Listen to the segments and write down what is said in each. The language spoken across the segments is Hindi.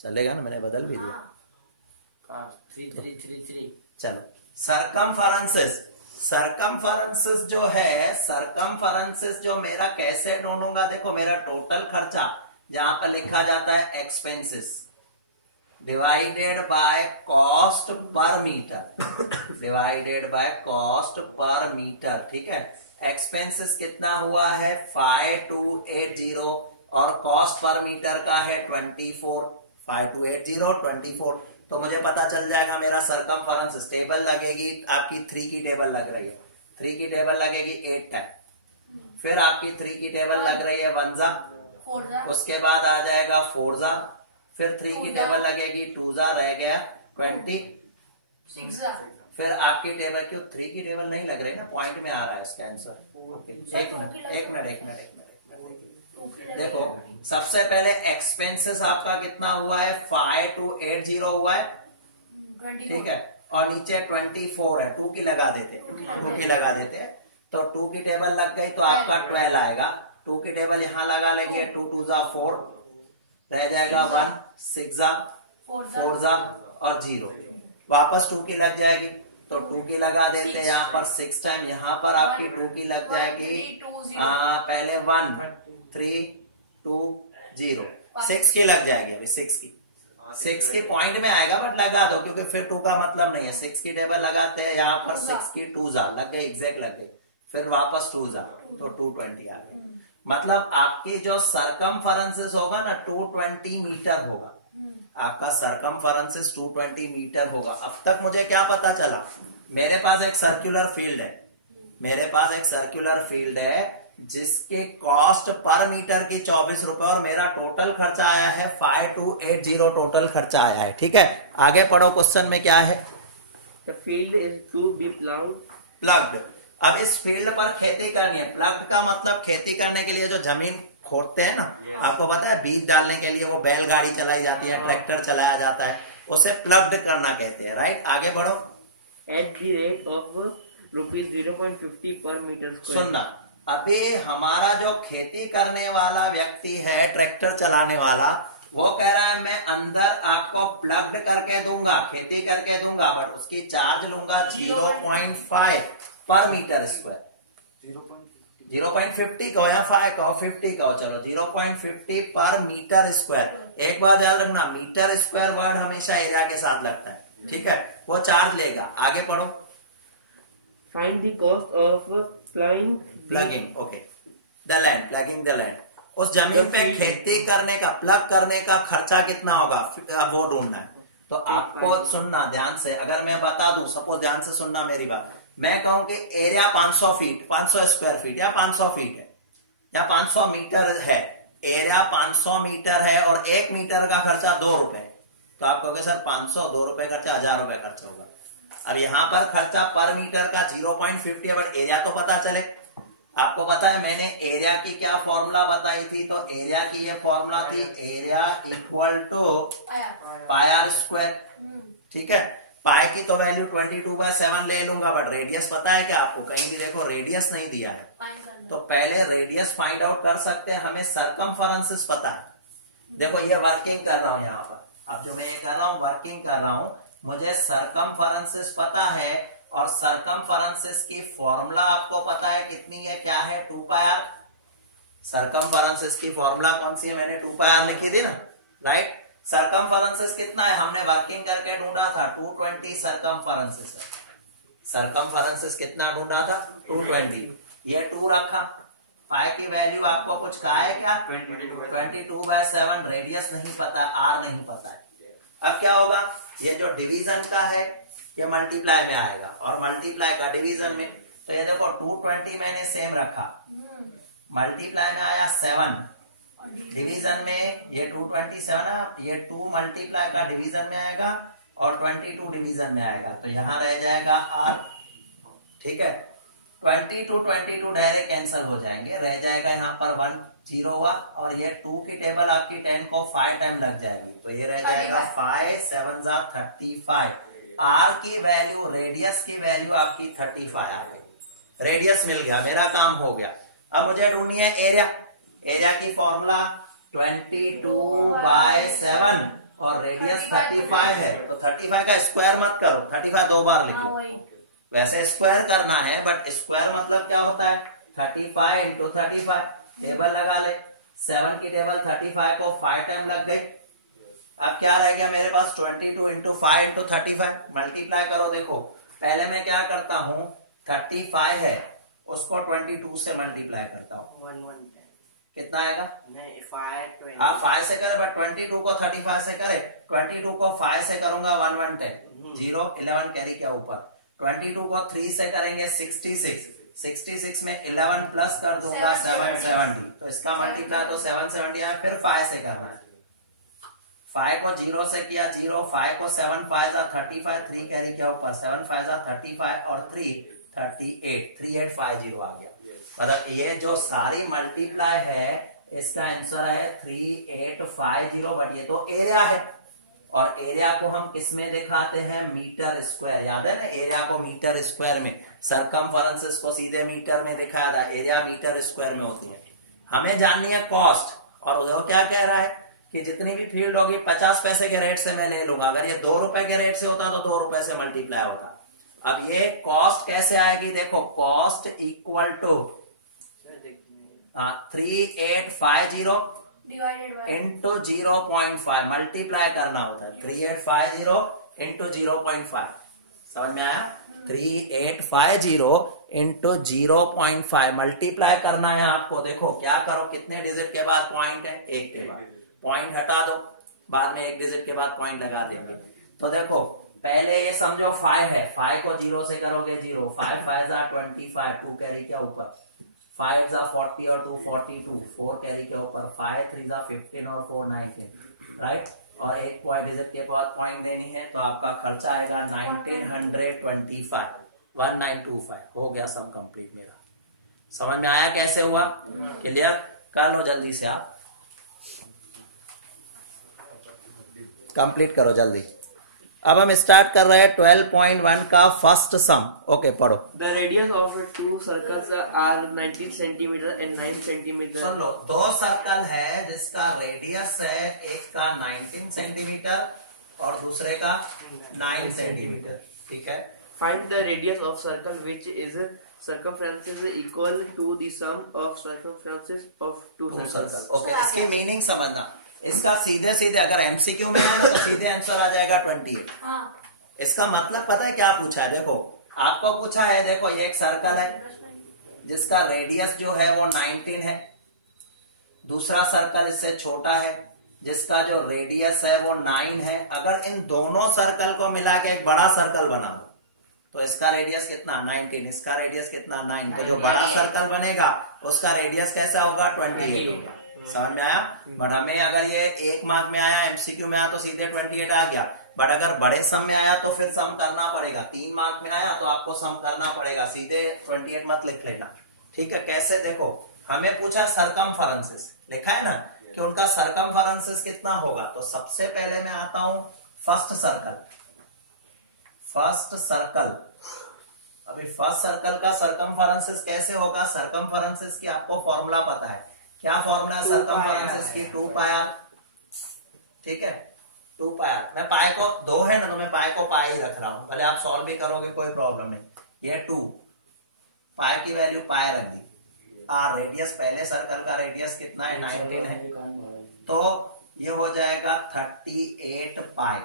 चलेगा ना, मैंने बदल भी दिया। 3 चलो सरकमफरेंसेस जो है, सरकमफरेंसेस जो मेरा कैसे ढूंढूंगा, देखो मेरा टोटल खर्चा जहां पर लिखा जाता है expenses divided by cost per metre, divided by cost per metre, ठीक है। एक्सपेंसेस कितना हुआ है 5280 और कॉस्ट पर मीटर का है 24, 5280 24, तो मुझे पता चल जाएगा मेरा सरकमफरेंस। टेबल लगेगी आपकी 3 की टेबल लग रही है, 3 की टेबल लगेगी 8 है, फिर आपकी 3 की टेबल लग रही है 1 जा, उसके बाद आ जाएगा 4 जा, फिर 3 की टेबल लगेगी 2 जा, रह गया 26, फिर आपकी टेबल, क्यों 3 की टेबल नहीं लग रही ना, पॉइंट में आ रहा है इसका आंसर। एक मिनट देखो सबसे पहले एक्सपेंसेस आपका कितना हुआ है 5280 हुआ है, ठीक है, और नीचे 24 है, 2 की लगा देते हैं, तो 2 की टेबल लग गई तो आपका 12 आएगा। 2 की टेबल यहां लगा लेंगे, 2 2 जा 4, रह जाएगा 1, 6 जा 4 जा और 0, वापस 2 की लग जाएगी, तो 2 की लगा देते हैं यहाँ पर 6 टाइम, यहाँ पर आपकी 2 की लग जाएगी पहले 1 3 2 0, 6 की लग जाएगी, अभी 6 की पॉइंट में आएगा, बट लगा दो क्योंकि फिर 2 का मतलब नहीं है। 6 की टेबल लगाते हैं यहाँ पर, 6 की 2 जा लग गई, एग्जैक्ट लग गई, फिर वापस 2 जा, तो 220 आ गई। मतलब आपकी जो सरकमफरेंसेस होगा ना 220 मीटर होगा, आपका सरकमफरेंसेस 220 मीटर होगा। अब तक मुझे क्या पता चला, मेरे पास एक सर्कुलर फील्ड है जिसकी कॉस्ट पर मीटर की 24 रुपए और मेरा टोटल खर्चा आया है 5280, टोटल खर्चा आया है, ठीक है। आगे पढ़ो, क्वेश्चन में क्या है, The field is to be plugged. अब इस फील्ड पर खेती करनी है, प्लग्ड का मतलब खेती करने के लिए जो जमीन खोदते हैं ना, आपको पता है बीज डालने के लिए वो बैलगाड़ी चलाई जाती है, ट्रैक्टर चलाया जाता है, उसे प्लग्ड करना कहते हैं, राइट। आगे बढ़ो। at the rate of ₹0.50 per meter square। सुनना, अभी हमारा जो खेती करने वाला व्यक्ति है, ट्रैक्टर चलाने वाला, वो कह रहा है मैं अंदर आपको प्लग्ड करके दूंगा, खेती करके दूंगा, बट उसकी चार्ज लूंगा 0.5 पर मीटर स्क्वायर, 0.50 कहो या 5 कहो, 50 कहो, चलो 0.50 पर मीटर स्क्वायर। एक बात याद रखना, मीटर स्क्वायर वर्ड हमेशा एरिया के साथ लगता है, ठीक है, वो चार्ज लेगा। आगे पढ़ो। Find the cost of plugging, okay, the land, plugging the land, उस जमीन पे खेती करने का, प्लग करने का खर्चा कितना होगा, अब वो ढूंढना है। तो आपको सुनना ध्यान से, अगर मैं बता दूं, सपोज ध्यान से सुनना मेरी बात, मैं कहूं कि एरिया 500 फीट, 500 स्क्वायर फीट या 500 फीट है या 500 मीटर है, एरिया 500 मीटर है और 1 मीटर का खर्चा 2 रुपए, तो आप कहोगे सर 500 2 रुपए खर्चा 1000 रुपए खर्चा होगा। अब यहाँ पर खर्चा पर मीटर का 0.50 है, बट एरिया तो पता चले। आपको पता है मैंने एरिया की क्या फॉर्मूला बताई थी, तो एरिया की ये फॉर्मूला थी, area equal to pi r square, ठीक है। पाई की तो वैल्यू 22/7 ले लूंगा, बट रेडियस पता है क्या आपको, कहीं भी देखो रेडियस नहीं दिया है, तो पहले रेडियस फाइंड आउट कर सकते हैं, हमें सरकमफरेंसेस पता है। देखो ये वर्किंग कर रहा हूं यहाँ पर, अब जो मैं ये कर रहा हूँ वर्किंग कर रहा हूँ, मुझे सरकमफरेंसेस पता है और सरकमफरेंसेस की फॉर्मूला आपको पता है कितनी है, क्या है 2 पाई आर। सरकमफरेंसेस की फॉर्मूला कौन सी है, मैंने 2 पाई आर लिखी थी ना, राइट। सरकमफरेंसेस कितना है, हमने वर्किंग करके ढूंढा था 220 सरकमफरेंसेस। सरकमफरेंसेस कितना ढूंढा था 220, ये 2 रखा, पाई की वैल्यू आपको कुछ कहा है क्या 22/7, रेडियस नहीं पता, आर नहीं पता है। अब क्या होगा, ये जो डिवीजन का है ये मल्टीप्लाई में आएगा और मल्टीप्लाई का डिवीजन में, तो ये देखो 220 मैंने सेम रखा, मल्टीप्लाई में आया 7, डिवीजन में ये 227 है, ये 2 मल्टीप्लाई का डिवीजन में आएगा और 22 डिवीजन में आएगा, तो यहां रह जाएगा r, ठीक है। 22 डायरेक्ट कैंसिल हो जाएंगे, रह जाएगा यहाँ पर 1 0 हुआ, और ये 2 की टेबल आपकी 10 को 5 टाइम लग जाएगी, तो ये रह जाएगा 5 7 35। आर की वैल्यू, रेडियस की वैल्यू आपकी 35 आ गई, रेडियस मिल गया, मेरा काम हो गया। अब मुझे ढूंढनी है एरिया, एरिया की फॉर्मूला 22/7 और रेडियस 35 है, तो 35 का स्क्वायर मत करो, 35 दो बार लिखो। वैसे स्क्वायर करना है, बट स्क्वायर मतलब क्या होता है 35 इंटू 35। टेबल लगा ले, 7 की टेबल 35 को 5 टाइम लग गई। अब क्या रह गया मेरे पास 22 इंटू 5 इंटू 35। मल्टीप्लाई करो। देखो पहले मैं क्या करता हूँ, 35 है उसको 22 से मल्टीप्लाई करता हूँ, कितना आएगा? हाँ 5 से करे, बट 22 को 35 से करे, 22 को 5 से करूंगा 110, 0 11 कैरी किया ऊपर, 22 को 3 से करेंगे 66 में 11 प्लस कर दूंगा 770, तो इसका मल्टीप्लाई तो 770 है। फिर 5 से करना है, 5 को 0 से किया 0, 5 को 7 5 35, 3 कैरी किया ऊपर, 7 5 35 और 3 38, 3850 आ गया। मतलब ये जो सारी मल्टीप्लाई है इसका आंसर है 3850, बट ये तो एरिया है, और एरिया को हम किस में दिखाते हैं, मीटर स्क्वायर। याद है ना, एरिया को मीटर स्क्वायर में, सरकमफेरेंस को सीधे मीटर में दिखाया था, एरिया मीटर स्क्वायर में होती है। हमें जाननी है कॉस्ट, और वो क्या कह रहा है कि जितनी भी फील्ड होगी 50 पैसे के रेट से मैं ले लूंगा। अगर ये 2 रुपए के रेट से होता तो 2 रुपए से मल्टीप्लाई होता। अब ये कॉस्ट कैसे आएगी, देखो cost equal to 3850 into 0.5, multiply करना होता है 3850 इंटू 0.5। समझ में आया? 3850 इंटू 0.5 मल्टीप्लाई करना है आपको। देखो क्या करो, कितने डिजिट के बाद पॉइंट है, एक के बाद पॉइंट हटा दो, बाद में एक डिजिट के बाद पॉइंट लगा देंगे। तो देखो पहले ये समझो 5 है, 5 को 0 से करोगे 0, 5 5 25, 2 कैरी क्या ऊपर, 5 40 और 2 42, 4 कैरी के ऊपर, 5 3 15 और 4 19, राइट। और एक पॉइंट डिजिट के बाद पॉइंट देनी है, तो आपका खर्चा आएगा 1925, 1925। हो गया सम कंप्लीट मेरा। समझ में आया कैसे हुआ? क्लियर? कर लो जल्दी से, आप कंप्लीट करो जल्दी। अब हम स्टार्ट कर रहे हैं 12.1 का फर्स्ट सम। ओके पढ़ो। The radius of two circles are 19 centimetre and 9 centimetre. Soon low, 2 circle है जिसका रेडियस है, एक का 19 सेंटीमीटर और दूसरे का 9 सेंटीमीटर, ठीक है। Find the radius of circle which is circumference is equal to the sum of circumferences of two circles। Okay, इसकी मीनिंग समझना। इसका सीधे सीधे अगर एमसीक्यू में आएगा तो सीधे आंसर आ जाएगा 28। इसका मतलब पता है क्या पूछा है? देखो आपको पूछा है, देखो ये एक सर्कल है जिसका रेडियस जो है वो 19 है, दूसरा सर्कल इससे छोटा है जिसका जो रेडियस है वो 9 है। अगर इन दोनों सर्कल को मिला के एक बड़ा सर्कल बना दो तो इसका रेडियस कितना, 19, इसका रेडियस कितना, 9, तो जो बड़ा सर्कल बनेगा उसका रेडियस कैसा होगा, 28 होगा। समझ में आया? बट हमें अगर ये 1 मार्क में आया, एमसीक्यू में आया तो सीधे 28 आ गया, बट अगर बड़े सम में आया तो फिर सम करना पड़ेगा। 3 मार्क में आया तो आपको सम करना पड़ेगा, सीधे 28 मत लिख लेना, ठीक है। कैसे? देखो हमें पूछा सरकमफेरेंसेस, लिखा है ना कि उनका सरकमफेरेंसेस कितना होगा। तो सबसे पहले मैं आता हूं फर्स्ट सर्कल। अभी फर्स्ट सर्कल का सरकमफेरेंसेस कैसे होगा? सरकमफेरेंसेस की आपको फॉर्मूला पता है, क्या फॉर्मूला है सरकमफेरेंसेस की? 2 पाई आर, ठीक है, 2 पाई आर। मैं पाई को 2 है ना, तो मैं पाई को पाई ही रख रहा हूं, भले आप सॉल्व भी करोगे कोई प्रॉब्लम नहीं। ये 2 पाई की वैल्यू पाई रख दी। रेडियस, पहले सर्कल का रेडियस कितना है, 19 है, तो ये हो जाएगा 38 पाई।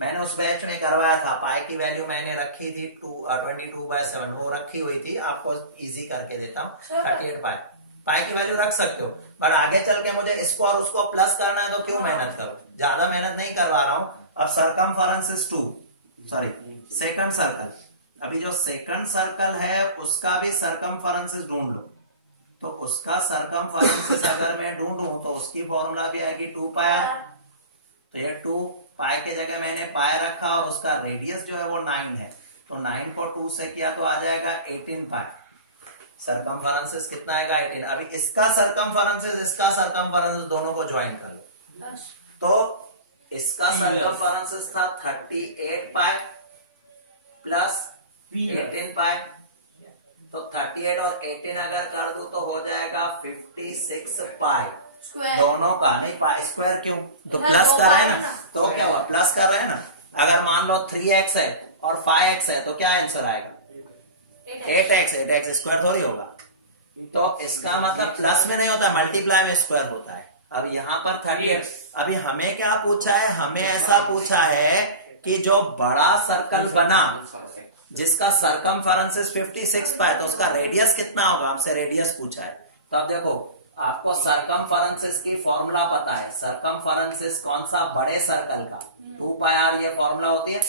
मैंने उस बैच में करवाया था, पाई की वैल्यू मैंने रखी थी 22/7, वो रखी हुई थी, आपको इजी करके देता हूँ। 38 पाई, पाई की वैल्यू रख सकते हो, पर आगे चल के मुझे इसको और उसको प्लस करना है तो क्यों मेहनत करो, ज्यादा मेहनत नहीं करवा रहा हूँ। अब सरकमफेरेंसेस सेकंड सर्कल, अभी जो सेकंड सर्कल है उसका भी सरकमफेरेंसेस ढूंढ लो। तो उसका सरकमफेरेंसेस अगर मैं ढूंढूं तो उसकी फॉर्मूला भी आएगी 2 पाई आर। तो ये 2 पाई के जगह मैंने पाई रखा और उसका रेडियस जो है वो 9 है, तो 9 को 2 से किया तो आ जाएगा 18 पाई। सरकमफेरेंसेस कितना आएगा, 18। अभी इसका सरकमफेरेंसेस, इसका सरकमफेरेंसेस दोनों को ज्वाइन कर लो, तो इसका सरकमफेरेंसेस था 38 पाई प्लस 18 पाई, तो 38 और 18 अगर कर दूं तो हो जाएगा 56 पाई। दोनों का नहीं, पाई स्क्वायर क्यों, तो प्लस कर है ना, तो क्या प्लस कर रहे हैं ना, अगर मान लो 3x है और 5x है तो क्या आंसर आएगा? 8x स्क्वायर थोड़ी होगा। तो इसका मतलब प्लस में नहीं होता, मल्टीप्लाई में स्क्वायर होता है। अब यहाँ पर 30x, अभी हमें क्या पूछा है? हमें ऐसा पूछा है कि जो बड़ा सर्कल बना जिसका सरकमफेरेंस 56 पाए तो उसका रेडियस कितना होगा, हमसे रेडियस पूछा है। तो अब देखो, आपको सरकमफेरेंस की फॉर्मूला पता है, सरकमफेरेंस कौन सा? बड़े सर्कल का 2 पाई आर ये फॉर्मूला होती है।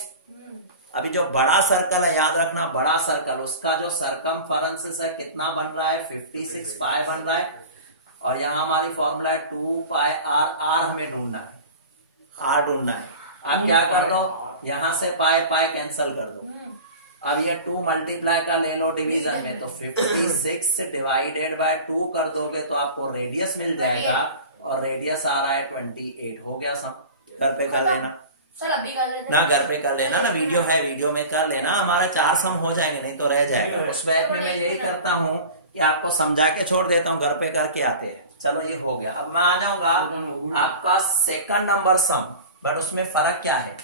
अभी जो बड़ा सर्कल है, याद रखना, बड़ा सर्कल उसका जो सरकमफेरेंस है कितना बन रहा है? 56 पाई बन रहा है। और यहाँ हमारी फॉर्मूला है 2 पाई आर, आर हमें ढूंढना है, आर ढूंढना है। आप क्या कर दो, यहां से पाई पाई कैंसिल कर दो। अब ये 2 मल्टीप्लाई का ले लो डिवीजन में, तो 56 डिवाइडेड बाय 2 कर दोगे तो आपको रेडियस मिल जाएगा, और रेडियस आ रहा है 28। हो गया सब। घर पे कर लेना सर, अभी कर लेते ना, घर पे कर लेना ना, वीडियो है, वीडियो में कर लेना। हमारा 4 सम हो जाएंगे, नहीं तो रह जाएगा। उस बैच में मैं यही करता हूँ कि आपको समझा के छोड़ देता हूँ, घर पे करके आते हैं। चलो ये हो गया। अब मैं आ जाऊंगा आपका सेकंड नंबर सम, बट उसमें फर्क क्या है?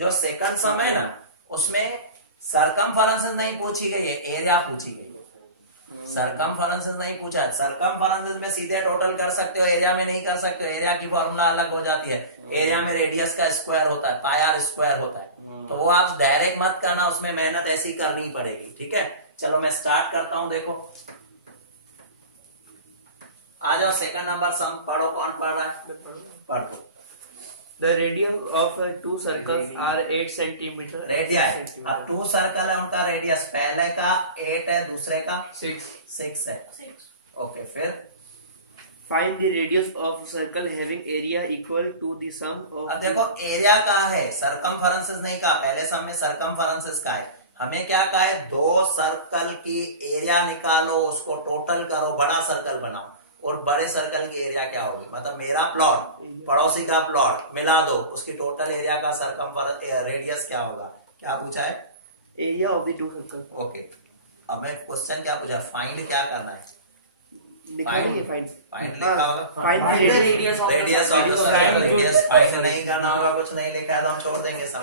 जो सेकंड सम है ना, उसमें सरकमफेरेंस नहीं पूछी गई है, एरिया पूछी गई है। सरकमफेरेंस नहीं पूछा। सरकमफेरेंस में सीधे टोटल कर सकते हो, एरिया में नहीं कर सकते हो। एरिया की फॉर्मूला अलग हो जाती है। एरिया में रेडियस का स्क्वायर होता है, पाई आर स्क्वायर होता है। तो वो आप डायरेक्ट मत करना, उसमें मेहनत ऐसी करनी पड़ेगी। ठीक है, चलो मैं स्टार्ट करता हूं। देखो, आ जाओ, सेकंड नंबर सम पढ़ो। कौन पढ़ रहा है? पढ़ दो। The radius of 2 circles are 8 centimeter. Radius, अब 2 सर्कल है, उनका रेडियस पहले का 8 है, दूसरे का 6 है। ओके, फिर Find the radius of a circle having area equal to the sum of. अब देखो, एरिया कहाँ है? सरकमफेरेंस नहीं कहा, पहले सम में सरकमफेरेंस का है। हमें क्या कहा है? 2 सर्कल की एरिया निकालो, उसको टोटल करो, बड़ा सर्कल बनाओ। और बड़े सर्कल की एरिया क्या होगी? मतलब मेरा प्लॉट, पड़ोसी का प्लॉट मिला दो, उसकी टोटल एरिया का सरकमफेरेंस रेडियस क्या होगा? क्या पूछा है? Area of the 2 circles. Okay, अब मैं क्वेश्चन क्या पूछा? फाइंड क्या करना है? फाइंड लिखा होगा, Find the radius of radius of the circle. Radius find नहीं करना होगा, कुछ नहीं लिखा है तो हम छोड़ देंगे सब।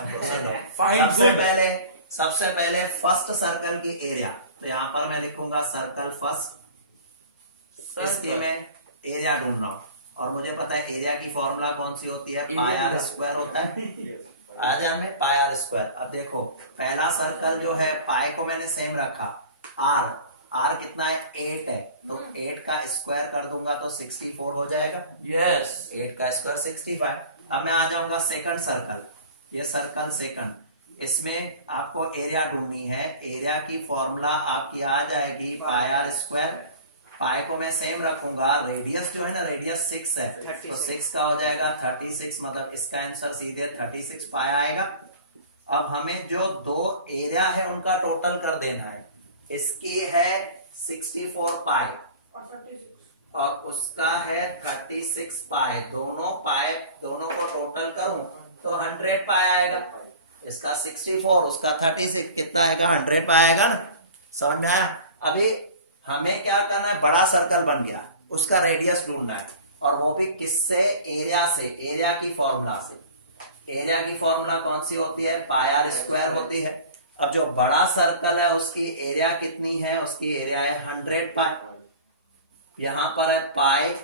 सबसे पहले फर्स्ट सर्कल की एरिया, तो यहाँ पर मैं लिखूंगा सर्कल फर्स्ट। इसके में एरिया ढूंढ रहा हूँ, और मुझे पता है एरिया की फॉर्मूला कौन सी होती है? पाई आर स्क्वायर होता है। आ जाए में पाई आर स्क्वायर। अब देखो, पहला सर्कल जो है, पाई को मैंने सेम रखा, आर, आर कितना है? 8 है, तो 8 का स्क्वायर कर दूंगा तो 64 हो जाएगा। यस, 8 का स्क्वायर 65। अब मैं आ जाऊंगा सेकंड सर्कल, ये सर्कल सेकंड, इसमें आपको एरिया ढूंढनी है। एरिया की फॉर्मूला आपकी आ जाएगी पाई आर स्क्वायर। पाई को मैं सेम रखूंगा, रेडियस जो है ना, रेडियस 6 है, तो 6 का हो जाएगा 36, मतलब इसका आंसर सीधे 36 पाई आएगा। अब हमें जो 2 एरिया है उनका टोटल कर देना है। इसकी है 64 पाई और उसका है 36 पाई। दोनों को टोटल करूं तो 100 पाई आएगा। इसका 64, उसका 36, कितना आएगा? 100 पाई आएगा ना। समझ में आया? अभी हमें क्या करना है? बड़ा सर्कल बन गया, उसका रेडियस ढूंढना है, और वो भी किससे? एरिया से, एरिया की फॉर्मूला से। एरिया की फॉर्मूला कौन सी होती है? पाई आर स्क्वायर होती है। अब जो बड़ा सर्कल है उसकी एरिया कितनी है? उसकी एरिया है 100 पाई। यहाँ पर है पाई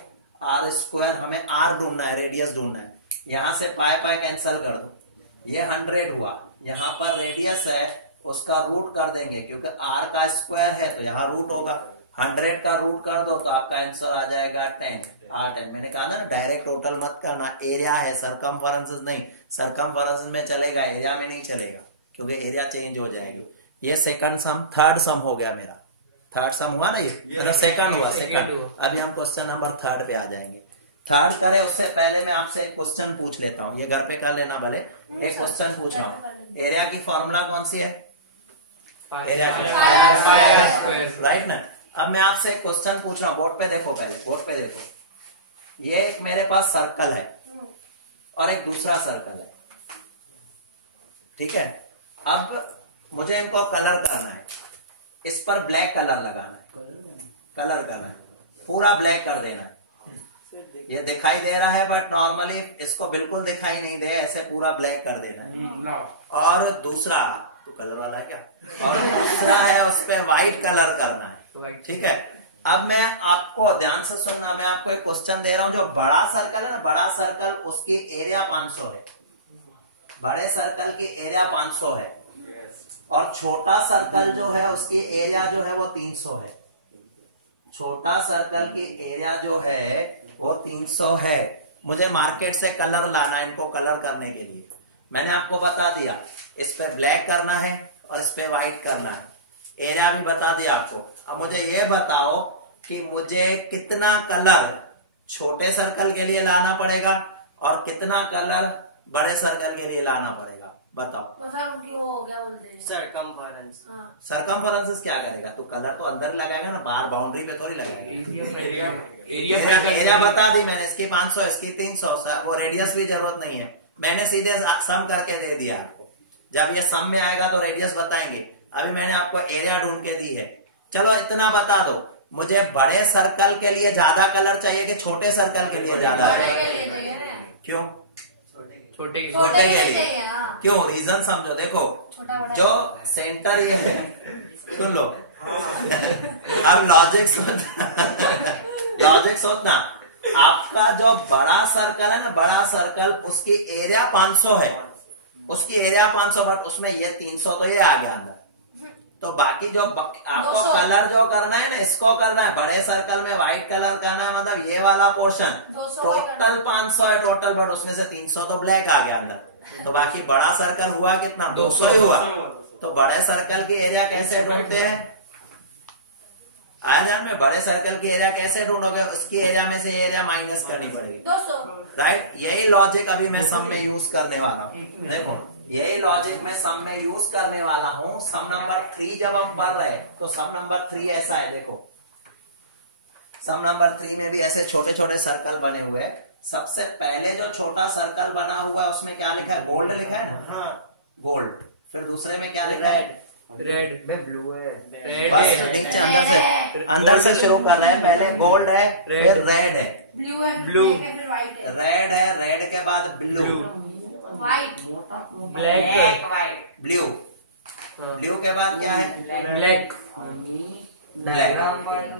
आर स्क्वायर, हमें आर ढूंढना है, रेडियस ढूंढना है। यहाँ से पाई पाई कैंसिल कर दो, ये 100 हुआ। यहाँ पर रेडियस है, उसका रूट कर देंगे, क्योंकि आर का स्क्वायर है तो यहाँ रूट होगा। 100 का रूट कर दो तो आपका आंसर आ जाएगा 10। मैंने कहा ना, डायरेक्ट टोटल मत करना, एरिया है, सरकमफेरेंस नहीं। सरकमफेरेंस में चलेगा, एरिया में नहीं चलेगा, क्योंकि एरिया चेंज हो जाएगी। ये सेकंड सम, थर्ड सम हो गया मेरा। थर्ड सम हुआ ना, ये मतलब सेकंड हुआ, सेकंड। अभी हम क्वेश्चन नंबर 3 पे आ जाएंगे। थर्ड करें उससे पहले मैं आपसे एक क्वेश्चन पूछ लेता हूँ, ये घर पे कर लेना भले। एक क्वेश्चन पूछ रहा हूँ, एरिया की फॉर्मूला कौन सी है? एरिया की, राइट ना। अब मैं आपसे एक क्वेश्चन पूछ रहा हूँ, बोर्ड पे देखो, पहले बोर्ड पे देखो। ये एक मेरे पास सर्कल है और एक दूसरा सर्कल है, ठीक है। अब मुझे इनको कलर करना है, इस पर ब्लैक कलर लगाना है, कलर करना है, पूरा ब्लैक कर देना है। ये दिखाई दे रहा है बट नॉर्मली इसको बिल्कुल दिखाई नहीं दे, ऐसे पूरा ब्लैक कर देना है। और दूसरा, तो कलर वाला है क्या, और दूसरा है उस पे व्हाइट कलर करना है, ठीक है। अब मैं आपको ध्यान से सुनना, मैं आपको एक क्वेश्चन दे रहा हूं। जो बड़ा सर्कल है ना, बड़ा सर्कल, उसकी एरिया 500 है, बड़े सर्कल की एरिया 500 है, और छोटा सर्कल जो है उसकी एरिया जो है वो 300 है। छोटा सर्कल की एरिया जो है वो 300 है। मुझे मार्केट से कलर लाना है इनको कलर करने के लिए। मैंने आपको बता दिया इस पे ब्लैक करना है और इस पे व्हाइट करना है, एरिया भी बता दिया आपको। अब मुझे ये बताओ कि मुझे कितना कलर छोटे सर्कल के लिए लाना पड़ेगा और कितना कलर बड़े सर्कल के लिए लाना पड़ेगा, बताओ। सरकमफरेंस। सरकमफरेंस क्या करेगा? तू कलर तो अंदर लगाएगा ना, बाहर बाउंड्री पे थोड़ी लगाएगा। एरिया बता दी मैंने, इसकी 500, इसकी 300, वो रेडियस भी जरूरत नहीं है, मैंने सीधे सम करके दे दिया आपको। जब ये सम में आएगा तो रेडियस बताएंगे, अभी मैंने आपको एरिया ढूंढ के दी है। चलो इतना बता दो, मुझे बड़े सर्कल के लिए ज्यादा कलर चाहिए कि छोटे सर्कल के लिए ज्यादा? क्यों? छोटे के लिए। क्यों? रीजन समझो। देखो, जो सेंटर ये है, सुन लो अब लॉजिक सोचना। आपका जो बड़ा सर्कल है ना, बड़ा सर्कल, उसकी एरिया 500 है, उसकी एरिया 500, बट उसमें ये 300 तो ये आ गया अंदर। तो बाकी जो आपको कलर जो करना है ना, इसको करना है बड़े सर्कल में व्हाइट कलर करना है, मतलब ये वाला पोर्शन टोटल 500 है टोटल, बट उसमें से 300 तो ब्लैक आ गया अंदर। तो बाकी बड़ा सर्कल हुआ कितना? 200 ही हुआ। तो बड़े सर्कल की एरिया कैसे ढूंढते हैं? आया ध्यान में? बड़े सर्कल की एरिया कैसे ढूंढोगे? उसकी एरिया में से एरिया माइनस करनी पड़ेगी, राइट। यही लॉजिक अभी मैं सम में यूज करने वाला हूँ। देखो, यही लॉजिक मैं सम में यूज करने वाला हूँ। सम नंबर 3 जब हम पढ़ रहे हैं तो सम नंबर 3 ऐसा है। देखो, सम नंबर 3 में भी ऐसे छोटे छोटे सर्कल बने हुए हैं। सबसे पहले जो छोटा सर्कल बना हुआ है उसमें क्या लिखा है? गोल्ड लिखा है ना? हाँ, गोल्ड। फिर दूसरे में क्या लिखा है? रेड में ब्लू है। अंदर से शुरू कर रहे हैं। पहले गोल्ड है, फिर रेड है, ब्लू, रेड है, रेड के बाद blue, white, black, blue, blue के बाद क्या है? ब्लैक, ब्लैक,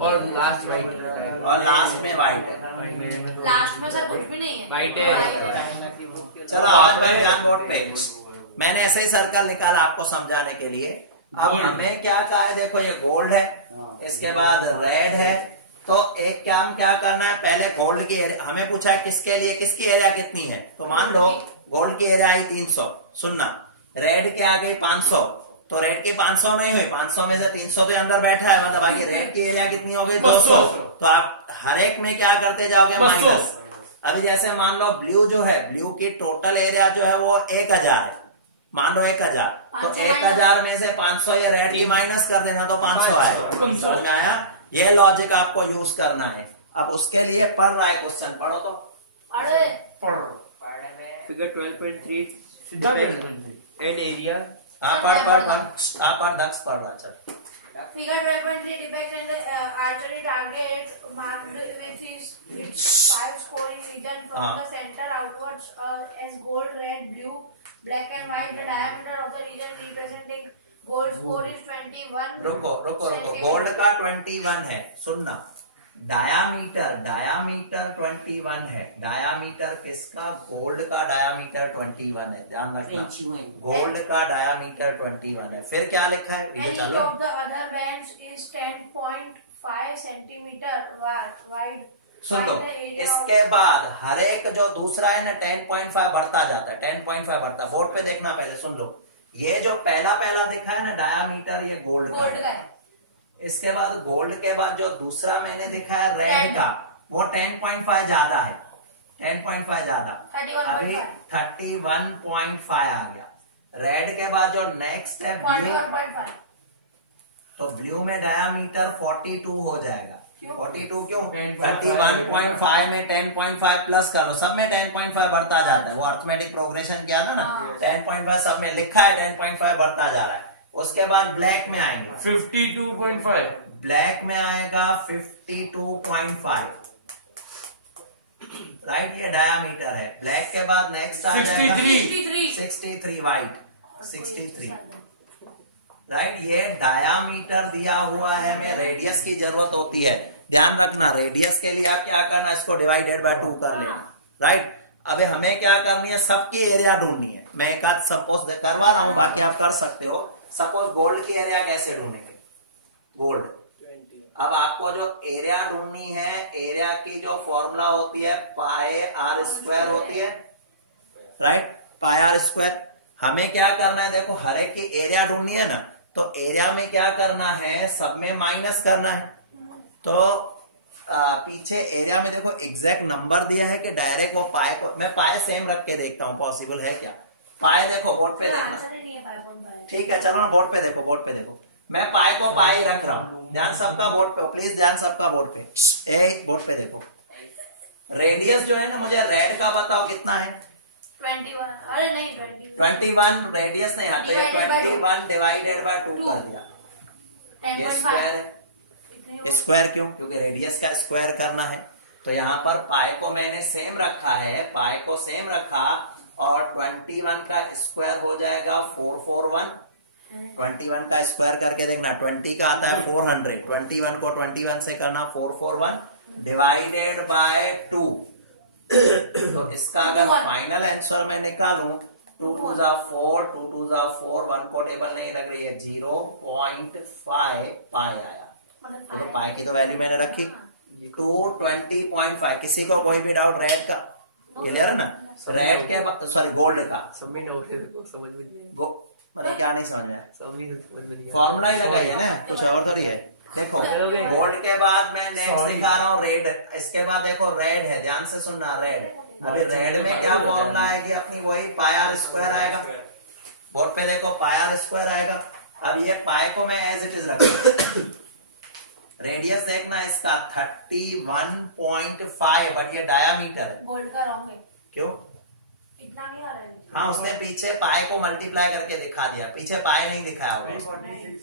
और लास्ट व्हाइट, और लास्ट में व्हाइट है। लास्ट में सर कुछ भी नहीं है, व्हाइट है। चलो आज मैं ध्यान बोर्ड पे मैंने ऐसे ही सर्कल निकाला आपको समझाने के लिए। अब हमें क्या कहा है? देखो, ये गोल्ड है, इसके बाद रेड है। तो एक काम क्या करना है? पहले गोल्ड की एरिया हमें पूछा है किसके लिए, किसकी एरिया कितनी है? तो मान लो गोल्ड की एरिया आई 300। सुनना, रेड के आ गई 500, तो रेड की 500 नहीं हुई, 500 में से 300 तो अंदर बैठा है, मतलब आगे रेड की एरिया कितनी हो गई? 200। तो आप हर एक में क्या करते जाओगे? माइनस। अभी जैसे मान लो ब्लू जो है, ब्लू की टोटल एरिया जो है वो 1000 है, मान लो 1000, तो 1000 में से 500 ये रेड की माइनस कर देना तो 500 आएगा। समझ में आया? ये लॉजिक आपको यूज करना है। अब उसके लिए पढ़ रहा है क्वेश्चन, पढ़ो तो। Figure 12.3 and area. हाँ पढ़ दक्ष पढ़ रहा। चल, Figure 12.3 depicts an archery target marked with its 5 scoring region from the center outwards as gold, red, blue, black and white. The diameter of the region representing gold score is 21. रुको, गोल्ड का 21 है। सुनना, डायामीटर 21 है। डायामीटर किसका? गोल्ड का डायामीटर 21 है, ध्यान रखना। गोल्ड का डायामीटर 21 है। फिर क्या लिखा है? ये चलो, of the other bands is 10.5 centimetre wide. सुन लो, इसके बाद हर एक जो दूसरा है ना 10.5 बढ़ता जाता है, 10.5 बढ़ता है। बोर्ड पे देखना, पहले सुन लो। ये जो पहला दिखा है ना डायामीटर, ये गोल्ड का है। इसके बाद गोल्ड के बाद जो दूसरा मैंने दिखा है रेड का, वो 10.5 ज्यादा है, 10.5 ज्यादा, अभी 31.5 आ गया। रेड के बाद जो नेक्स्ट है ब्लू, तो ब्लू में डायामीटर 42 हो जाएगा। 42 क्यों? 31.5 में 10.5 प्लस कर लो, सब में 10.5 बढ़ता जाता है। वो अर्थमेटिक प्रोग्रेशन किया था ना, 10.5 सब में लिखा है, 10.5 बढ़ता जा रहा है। उसके बाद ब्लैक में आएंगे 52.5, ब्लैक में आएगा 52.5, राइट, ये डायामीटर है। ब्लैक के बाद नेक्स्ट आ जाएगा 63, वाइट 63, राइट। ये डायामीटर दिया हुआ है, हमें रेडियस की जरूरत होती है। ध्यान रखना, रेडियस के लिए आप क्या करना, इसको डिवाइडेड बाय 2 कर लेना, राइट। अबे हमें क्या करनी है, सबकी एरिया ढूंढनी है। मैं एक आध सपोज करवा रहा हूं, बाकी आप कर सकते हो। सपोज गोल्ड की एरिया कैसे ढूंढेंगे, गोल्ड। अब आपको जो एरिया ढूंढनी है, एरिया की जो फॉर्मूला होती है पाई आर स्क्वायर होती है, राइट, पाई आर स्क्वायर। हमें क्या करना है, देखो हर एक की एरिया ढूंढनी है ना, तो एरिया में क्या करना है, सब में माइनस करना है। तो पीछे एरिया में देखो एग्जैक्ट नंबर दिया है कि डायरेक्ट वो पाए को, मैं पाए सेम रख के देखता हूँ, पॉसिबल है क्या। पाए देखो बोर्ड पे देखना, ठीक है, चलो ना बोर्ड पे देखो, बोर्ड पे देखो। मैं पाए को पाए रख रहा हूँ, ध्यान सबका बोर्ड पे, प्लीज ध्यान सबका बोर्ड पे। ए बोर्ड पे देखो, रेडियस जो है ना, मुझे रेड का बताओ कितना है, 21, अरे नहीं 21 रेडियस नहीं आता, 21 डिवाइडेड बाय 2 कर दिया। ये स्क्वायर है, स्क्वायर क्यों, क्योंकि रेडियस का स्क्वायर करना है। तो यहाँ पर पाई को मैंने सेम रखा है, पाई को सेम रखा, और 21 का स्क्वायर हो जाएगा 441। 21 का स्क्वायर करके देखना, 20 का आता है 400, 21 को 21 से करना 441 डिवाइडेड बाय 2। तो इसका अगर फाइनल आंसर मैं निकालूं, 2 2 जा 4, 2 2 जा 4, 1 को टेबल नहीं लग रही है, 0.5 पाई आया। तो पाई की तो वैल्यू मैंने रखी 220.5। किसी को कोई भी डाउट रेड का, क्लियर है ना। रेड के बाद, सॉरी गोल्ड का सबमिट डाउट है, समझ में नहीं, मतलब क्या नहीं समझ में, समझ में नहीं, फॉर्मूला ही लगाइए ना, कुछ और तो नहीं है। देखो गोल्ड के बाद मैं नेक्स्ट दिखा रहा हूँ रेड, इसके बाद देखो रेड है, ध्यान से सुनना, रेड। अभी रेड में क्या फॉर्मूला आएगी अपनी, वही पाई आर स्क्वायर आएगा। बोर्ड पे देखो पाई आर स्क्वायर आएगा। अब ये पाई को मैं एज इट इज रखूंगा, रेडियस देखना इसका 31.5, बट ये डायामीटर है। गोल्ड का रॉन्ग है, क्यों, इतना नहीं आ रहा है। हाँ उसने पीछे पाई को मल्टीप्लाई करके दिखा दिया, पीछे पाई नहीं दिखाया होगा,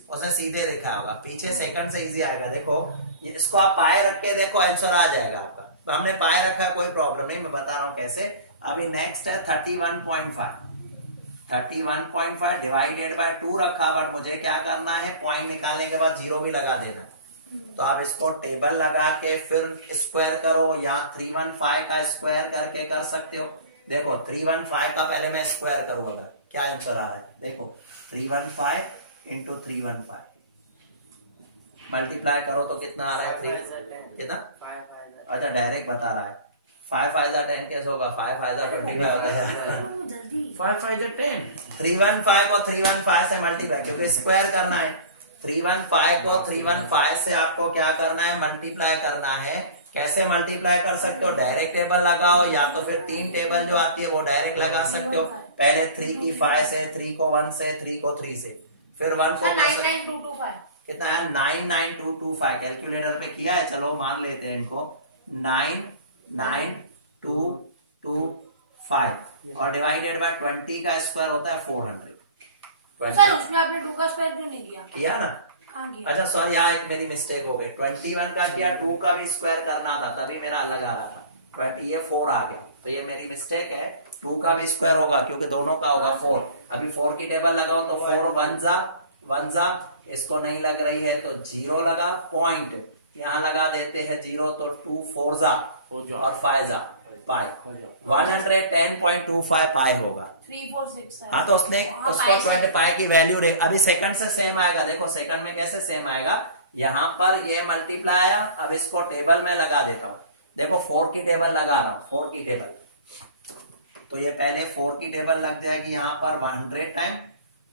उसने सीधे दिखाया होगा। पीछे सेकंड से इजी आएगा। देखो इसको आप पाई रख के देखो, आंसर आ जाएगा आपका। तो हमने पाई रखा है, कोई प्रॉब्लम नहीं, मैं बता रहा हूँ कैसे। अभी नेक्स्ट है 31.5, 31.5 डिवाइडेड बाय 2 रखा, बट मुझे क्या करना है, पॉइंट निकालने के बाद 0 भी लगा देना। तो आप इसको टेबल लगा के फिर स्क्वायर करो, या 315 का स्क्वायर करके कर सकते हो। देखो 315 का पहले मैं स्क्वायर करूंगा, क्या आंसर आ रहा है, देखो 315 इंटू 315 मल्टीप्लाई करो तो कितना आ रहा है, 3 कितना, अच्छा डायरेक्ट बता रहा है। 5 5 10 कैसे होगा, 5 5 25 होता है, 5 5 10। 315 को 315 से मल्टीप्लाई, क्योंकि स्क्वायर करना है। 315 को 315 से आपको क्या करना है, मल्टीप्लाई करना है। कैसे मल्टीप्लाई कर सकते हो, डायरेक्ट टेबल लगाओ, या तो फिर 3 टेबल जो आती है वो डायरेक्ट लगा सकते हो। पहले 3 की 5 से, 3 को 1 से, 3 को 3 से, फिर 1 को 99225 कितना है, 99225। कैलकुलेटर पे किया है, चलो मान लेते हैं इनको, 99225 और डिवाइडेड बाय 20 का स्क्वायर होता है 400। सर उसमें आपने 2 का स्क्वायर क्यों नहीं किया? किया ना, अच्छा सॉरी यहाँ एक मेरी मिस्टेक हो गई। 21 का किया, 2 का भी स्क्वायर करना था, तभी मेरा अलग आ रहा था, ये 4 आ गया, तो ये मेरी मिस्टेक है। 2 का भी स्क्वायर होगा क्योंकि दोनों का होगा 4। अभी 4 की टेबल लगाओ तो 4 1 जा, इसको नहीं लग रही है तो 0 लगा, पॉइंट यहाँ लगा देते हैं 0, तो 2 4 जा और 5 जा, पाई 110.25 पाई होगा। 346 हाँ तो उसने उसको 25 की वैल्यू अभी सेकंड से सेम आएगा। देखो सेकंड में कैसे सेम आएगा, यहाँ पर ये मल्टीप्लाई आया, अब इसको टेबल में लगा देता हूँ। देखो 4 की टेबल लगा रहा हूँ, 4 की टेबल, तो ये पहले 4 की टेबल लग जाएगी यहाँ पर 100 टाइम,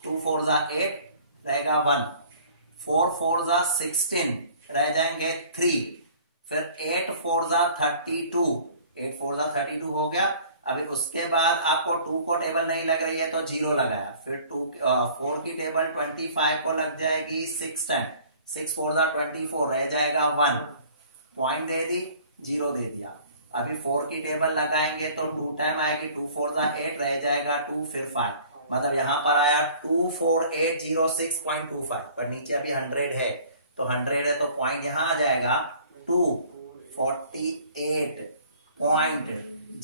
2 4 जा 8 रहेगा 1, 4 4 जा 16 रह जाएंगे 3, फिर 8 4 जा 32, 8 4 जा 32 हो गया। अभी उसके बाद आपको 2 को टेबल नहीं लग रही है तो 0 लगाया, फिर 4 की टेबल 25 को लग जाएगी 6 टाइम, 6 4 जा 24 रह जाएगा 1, पॉइंट दे दी, 0 दे दिया। अभी 4 की टेबल लगाएंगे तो 2 टाइम आएगी, 2 4 जा 8 रह जाएगा 2, फिर 5, मतलब यहाँ पर आया 24806.25, पर नीचे अभी 100 है तो 100 है तो पॉइंट यहाँ आ जाएगा 248.25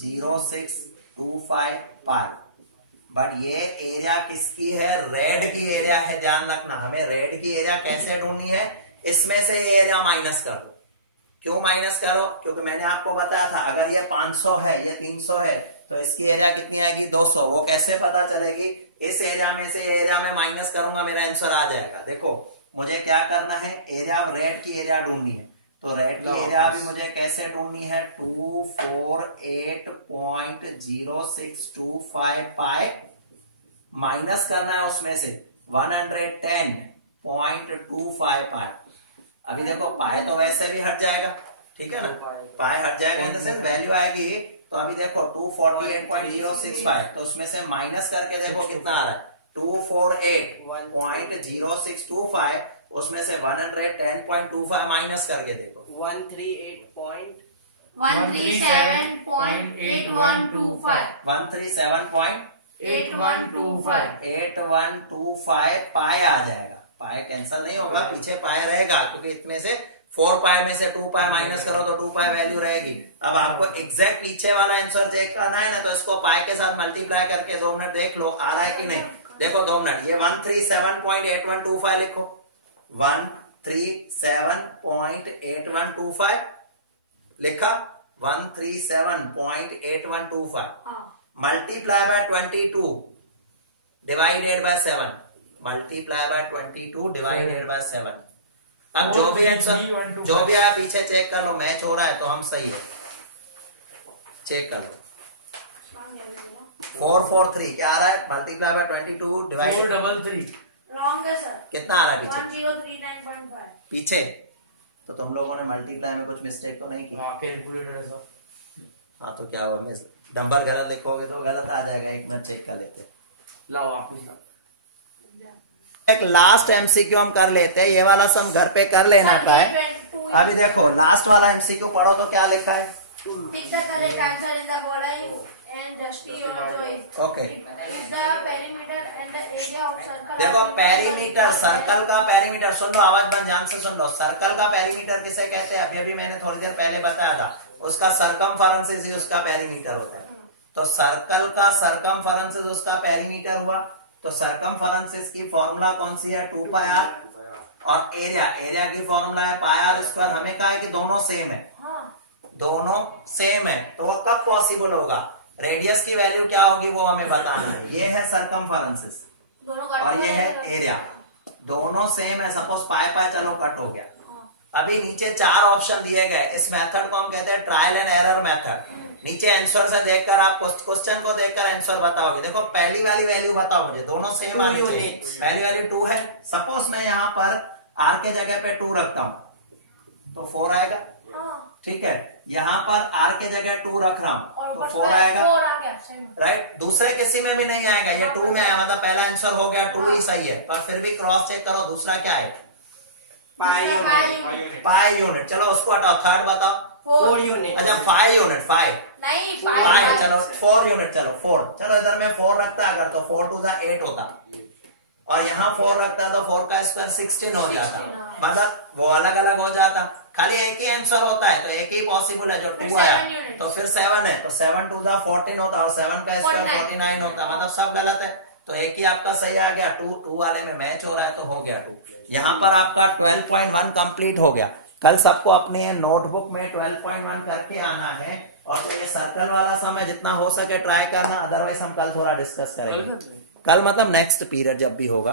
0.0625 पाई। बट ये एरिया किसकी है? रेड की एरिया है। ध्यान रखना, हमें रेड की एरिया कैसे ढूंढनी है? इसमें से ये एरिया माइनस कर दो। क्यों माइनस करो? क्योंकि मैंने आपको बताया था अगर ये 500 है, ये 300 है, तो इसकी एरिया कितनी आएगी? 200। वो कैसे पता चलेगी? इस एरिया में से एरिया में माइनस करूंगा, मेरा आंसर आ जाएगा। देखो मुझे क्या करना है? एरिया, रेड की एरिया ढूंढनी है। तो रेड की एरिया भी मुझे कैसे ढूंढनी है? 248.0625 पाई माइनस करना है उसमें से 110.25 पाई। अभी देखो पाई तो वैसे भी हट जाएगा, ठीक है ना? पाई हट जाएगा, इन द सेंस वैल्यू आएगी। तो अभी देखो 248.065, तो उसमें से माइनस करके देखो कितना आ रहा है? 248.0625, उसमें से 110.25 माइनस करके देखो 137.8125 पाई आ जाएगा। पाई कैंसिल नहीं होगा, पीछे पाई रहेगा, क्योंकि इसमें से 4 पाई में से 2 पाई माइनस करो तो 2 पाई वैल्यू रहेगी। अब आपको एग्जैक्ट पीछे वाला आंसर चेक करना है ना, तो इसको पाई के साथ मल्टीप्लाई करके 2 मिनट देख लो आ रहा है कि नहीं। देखो 2 मिनट, ये 137.8125 लिखो, 137.8125 लिखा, 137.8125 multiply by 22 divided by 7, multiply by 22 divided by 7। अब जो भी आंसर, जो भी आया पीछे चेक कर लो, मैच हो रहा है तो हम सही है, चेक कर लो। 443 क्या आ रहा है? मल्टीप्लाई बाय 22 डिवाइडेड 433 रॉन्ग है सर। कितना आ रहा है पीछे? 1039.5 पीछे तो तुम लोगों ने मल्टीप्लाई में कुछ मिस्टेक तो नहीं की? कैलकुलेटर है सर। हाँ तो क्या हुआ? नंबर गलत लिखोगे तो गलत आ जाएगा। एक मिनट चेक कर लेते। लाओ आप लिखा। एक लास्ट एमसीक्यू हम कर लेते हैं, ये वाला सम घर पे कर लेना ट्राई। अभी देखो लास्ट वाला एमसीक्यू पढ़ो तो क्या लिखा है? ओके देखो पेरीमीटर, सर्कल का पेरीमीटर, सुन लो आवाज बंद, ध्यान से सुन लो। सर्कल का पेरीमीटर किसे कहते हैं? अभी मैंने थोड़ी देर पहले बताया था, उसका सरकमफेरेंस ही उसका पेरीमीटर होता है। तो सर्कल का सरकमफेरेंस उसका पेरीमीटर हुआ। तो सरकमफेरेंस की फॉर्मूला कौन सी है? 2 पाई आर। और एरिया, एरिया की फॉर्मूला है पाई आर स्क्वायर। हमें कहा है कि दोनों सेम है, दोनों सेम है। तो वो कब पॉसिबल होगा? रेडियस की वैल्यू क्या होगी वो हमें बताना है। ये है सरकमफेरेंस और ये है एरिया, दोनों सेम है। सपोज पाई पाई चलो कट हो गया। अभी नीचे 4 ऑप्शन दिए गए। इस मेथड को हम कहते हैं ट्रायल एंड एरर मेथड। नीचे आंसर से देखकर आप क्वेश्चन को देखकर आंसर बताओगे। देखो पहली वाली वैल्यू बताओ मुझे, दोनों सेम आनी चाहिए। पहली वैल्यू 2 है, सपोज मैं यहाँ पर आर के जगह पे 2 रखता हूँ तो 4 आएगा, ठीक है। यहाँ पर आर के जगह 2 रख रहा हूँ तो 4 आएगा, राइट। दूसरे किसी में भी नहीं आएगा, ये 2 में आया, मतलब पहला आंसर हो गया 2 ही सही है। पर फिर भी क्रॉस चेक करो, दूसरा क्या है? पाई यूनिट। पाई यूनिट, चलो उसको हटाओ। थर्ड बताओ। 4 यूनिट। अच्छा 5 यूनिट, 5 नहीं 5 चलो 4 यूनिट, चलो 4। चलो इधर में 4 रखता अगर तो 4 2 8 होता, और यहाँ 4 रखता तो 4 का स्क्वायर 16 हो जाता, मतलब वो अलग अलग हो जाता। खाली एक ही आंसर होता है तो एक ही पॉसिबल है जो 2 आया, तो फिर 7 है तो 7 2 14 होता और 7 का स्क्वायर 49 होता, मतलब सब गलत है। तो एक ही आपका सही आ गया। 2 वाले में मैच हो रहा है तो हो गया 2। यहाँ पर आपका 12.1 कंप्लीट हो गया। कल सबको अपने नोटबुक में 12.1 करके आना है। और तो ये सर्कल वाला समय जितना हो सके ट्राई करना, अदरवाइज हम कल थोड़ा डिस्कस करेंगे। कल मतलब नेक्स्ट पीरियड जब भी होगा।